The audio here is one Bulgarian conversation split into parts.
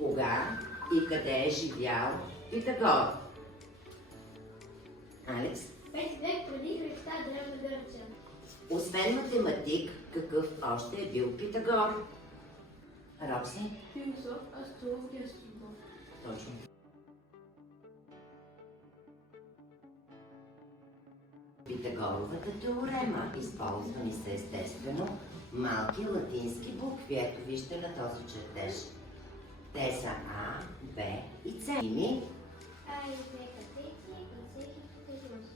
Кога и къде е живял Питагор? Алекс? 5 век преди Христа, Древна Гърция. Освен математик, какъв още е бил Питагор? Рокси? Философ, астролог и астроном. Точно. Питагоровата теорема. Използвани са естествено малки латински букви. Ето вижте на този чертеж. Те са А, Б и С. Ими? А и Б катети и С хипотенуз.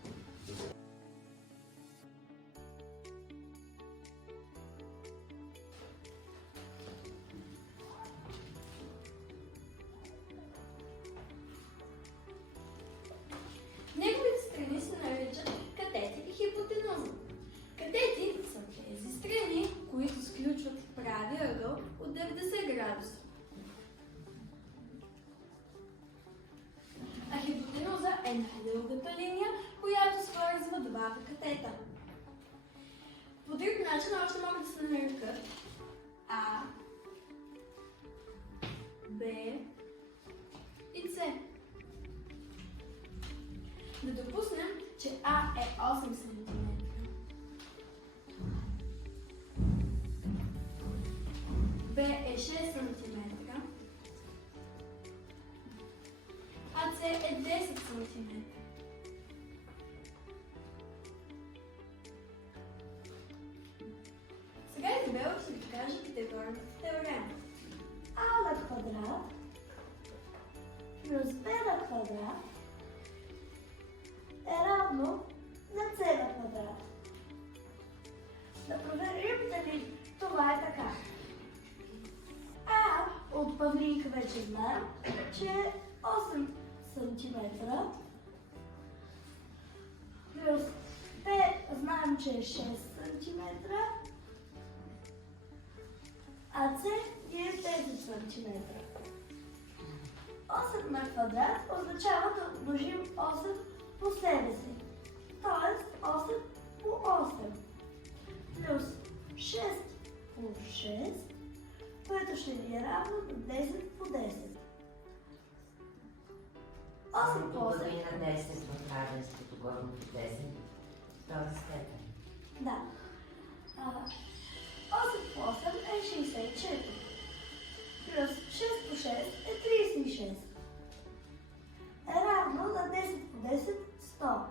Неговите страни се наричат катети и хипотенуза. Катети са тези страни, които сключват прави ъгъл от 90 градуса. А хипотенуза е най-дългата линия, която свързва двата катета. По друг начин още могат да се нарекат А, Б и С. Да допуснем, че А е 8 см, Б е 6 см, а С е 10 см. Сега Изабела ще ви каже Питагоровата теорема. А на квадрат плюс Б на квадрат е равно на С на квадрат. Да проверим дали това е така. А от Павлийка вече знаем, че е 8 см. Плюс Б знаем, че е 6 см. А С е 10 см. 8 на квадрат означава да умножим 8 по себе си. Тоест 8 по 8. Плюс 6 по 6, което ще ни е равно на 10 по 10. 8 по 8. Половина 10 в равенството горното 10. Втора степен. Да. 8 по 8 е 64. Плюс 6 по 6 е 36. Е равно на 10 по 10 100.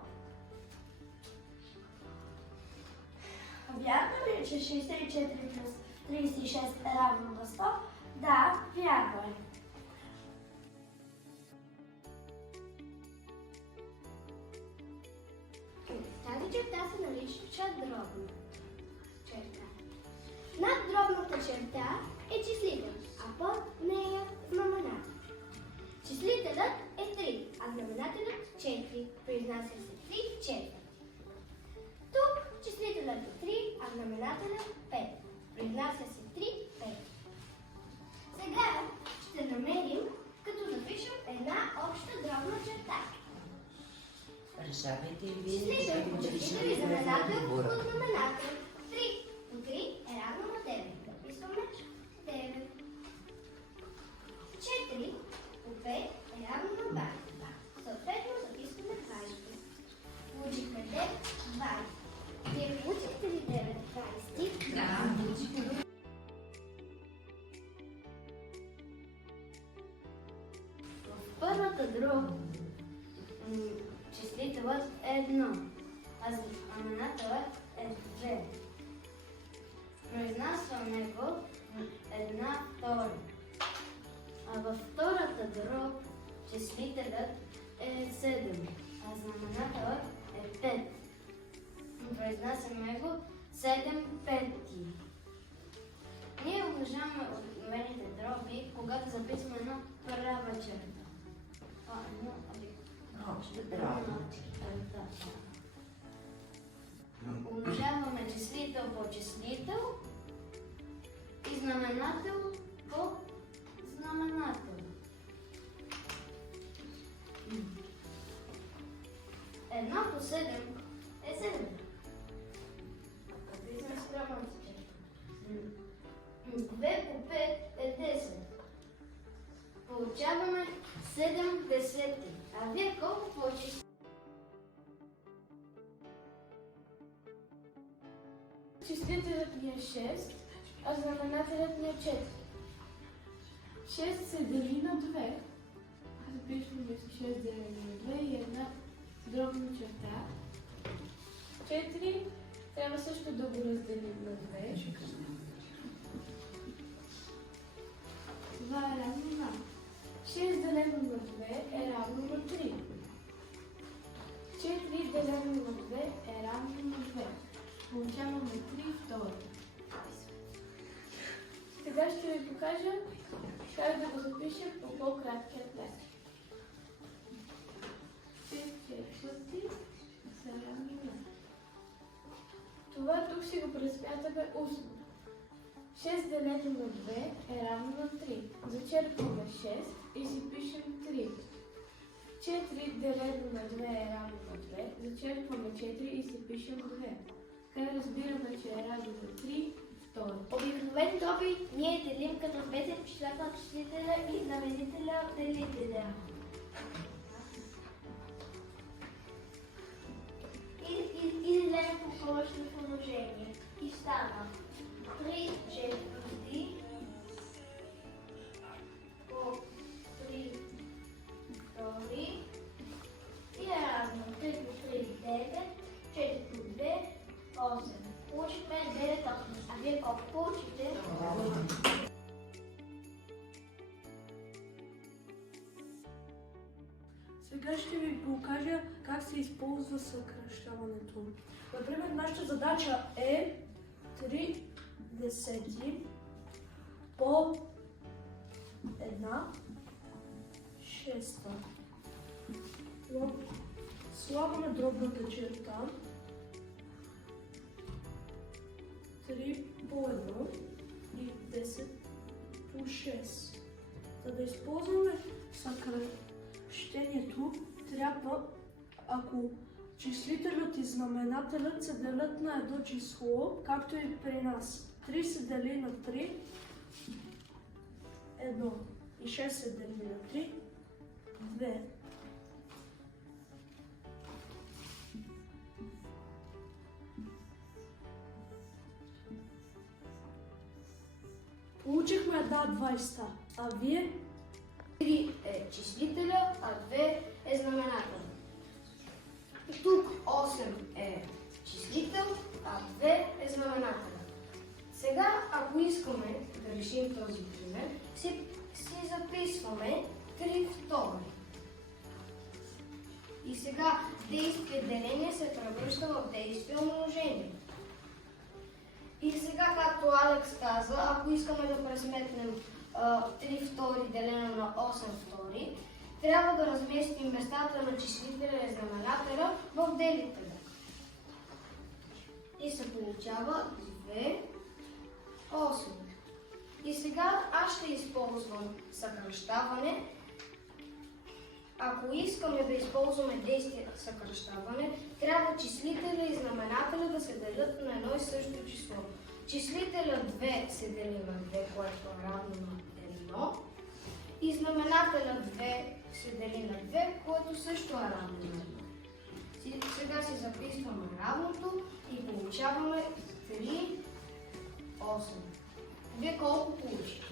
Вярно ли е, че 64 плюс 36 е равно на 100? Да, вярно е. Тази черта се нарича дробна черта. Над дробната черта е числител, а под нея знаменател. Числителят е 3, а знаменателят 4. Произнася се 3 в четвърт. Тук числителят е 3, а знаменателят 5. Произнася се 3 в 5. Сега ще намерим, като запишем една обща дробна черта. Решавайте и вие. Числител по числител и знаменател по знаменател. 3 по 3 е равно на 9. Записваме 9. 4 по 5 е равно на 20. Съответно записваме 20. Получихме 9, 20. Вие получихте ли 9, 20? Да. В първата дроб числителът е 1, а знаменателът е 2. Произнасяме го една втора. А във втората дроб числителят е 7, а знаменателът е 5. Произнасяме го 7 пети. Ние умножаваме обикновените дроби, когато записваме една права черта. Обща дробна. Умножаваме числител по числител и знаменател по знаменател. Една по 7 е 7. Записваме с дробната черта. 2 по 5 е 10. 7 десети. А вие колко получихте? Числителят ни е 6, а знаменателят ни е 4. 6 се дели на 2. Запишваме 6 делено на 2 и една дробна черта. 4 трябва също да го разделим на 2. Това е равно на 6 делено на 2 е равно на 3. 4 делено на 2 е равно на 2. Получаваме 3 втори. Сега ще ви покажа как да го запишем по по-краткия начин. 5 четвърти са равни на. Това тук си го пресмятаме устно. 6 делено на 2 е равно на 3. Зачерпваме 6 и си пишем 3. 4 делено на 2 е равно на 2. Зачерпваме 4 и си пишем 2. Така разбираме, че е равно на 3 втори. Обикновено доби ние делим като двете числа на числителя и знаменителя делителя. И делим по повършно положение. И става 3 четвърти по 3 втори и е равно 3 по 3 9, 4 по 2 8. Получихме 9 8. А вие колко получите? Сега ще ви покажа как се използва съкращаването. Например, нашата задача е 3 десети по 1 шеста. Слагаме дробната черта. 3 по 1 и 10 по 6. За да използваме съкращението, трябва, ако числителят и знаменателят се делят на едно число, както и при нас. 3 се дели на 3, 1. И 6 се дели на 3, 2. Получихме една 20, а вие? 3 е числителя, а 2 е знаменател. И тук 8 е числител, а 2 е знаменател. Сега, ако искаме да решим този пример, си записваме 3 втори. И сега действие деление се превръща в действие умножение. И сега, както Алекс каза, ако искаме да пресметнем 3 втори делено на 8 втори, трябва да разместим местата на числителя и знаменателя в делителя. И се получава 2, 8. И сега аз ще използвам съкращаване. Ако искаме да използваме действие съкращаване, трябва числителя и знаменателя да се делят на едно и също число. Числителя 2 се дели на 2, което е равно на 1. И знаменателя 2 се дели на 2, което също е равно на 1. Сега си записваме равното и получаваме 3, 8. Вие колко получите?